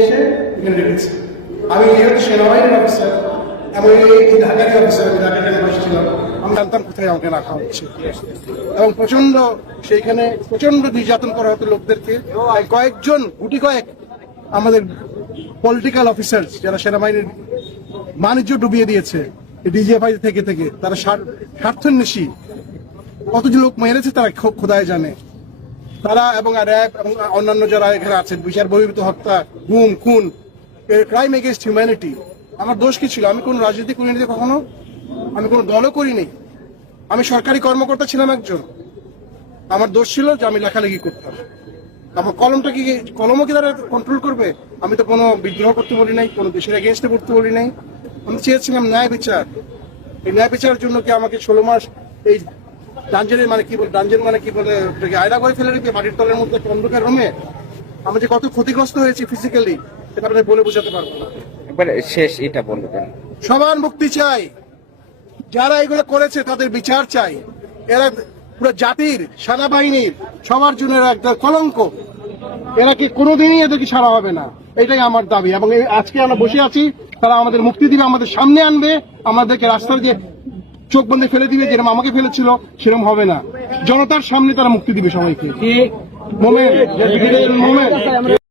এসে এখানে রেখেছে। আমি যেহেতু সেনাবাহিনীর অফিসার এবং এই ঢাকারই অফিসার, আমি ঢাকা জেলে বসেছিলাম, আমি জানতাম কোথায় আমাকে রাখা হচ্ছে এবং সেইখানে প্রচন্ড নির্যাতন করা হতো লোকদেরকে। কয়েকজন গুটি কয়েক আমাদের পলিটিক্যাল অফিসার যারা সেনাবাহিনীর বাণিজ্য ডুবিয়ে দিয়েছে ডিজিএফআই থেকে থেকে, তারা স্বার্থন্বেষী কত যে লোক মেরেছে তারা খোদায় জানে। তারা এবং র্যাব এবং অন্যান্য যারা এখানে আছেন, বিচার বহির্ভূত হত্যা, গুম, খুন, ক্রাইম এগেইনস্ট হিউম্যানিটি। আমার দোষ কি ছিল? আমি কোনো রাজনীতি করিনি কখনো, আমি কোনো দলও করিনি, আমি সরকারি কর্মকর্তা ছিলাম একজন। আমার দোষ ছিল যে আমি লেখালেখি করতাম। আমার কলমও কি তারা কন্ট্রোল করবে? আমি তো কোনো বিদ্রোহ করতে বলি নাই, কোনো দেশের এগেইনস্টে করতে বলি নাই। আমি চেয়েছিলাম ন্যায় বিচার। এই ন্যায় বিচারের জন্য কি আমাকে 16 মাস এই ডাঞ্জেনের ডাঞ্জেন মানে কি বলে আয়না করে ফেলে রেখে মাটির তলের মধ্যে অন্ধকার রুমে আমি যে কত ক্ষতিগ্রস্ত হয়েছি ফিজিক্যালি, সেটা আপনি বলে বোঝাতে পারবো না। একবারে শেষ এটা বলবেন। সবার মুক্তি চাই, যারা এগুলো করেছে তাদের বিচার চাই। এরা পুরো জাতির, সেনাবাহিনীর সবার জন্য এরা একটা কলঙ্ক। এরা কি কোনোদিনই এদেরকে ছাড়া হবে না, এটাই আমার দাবি। এবং আজকে আমরা বসে আছি, তারা আমাদের মুক্তি দিবে, আমাদের সামনে আনবে, আমাদেরকে রাস্তার যে চোখ বন্ধে ফেলে দিবে, যেরকম আমাকে ফেলেছিল সেরকম হবে না। জনতার সামনে তারা মুক্তি দিবে সবাইকে। মোমেন্ট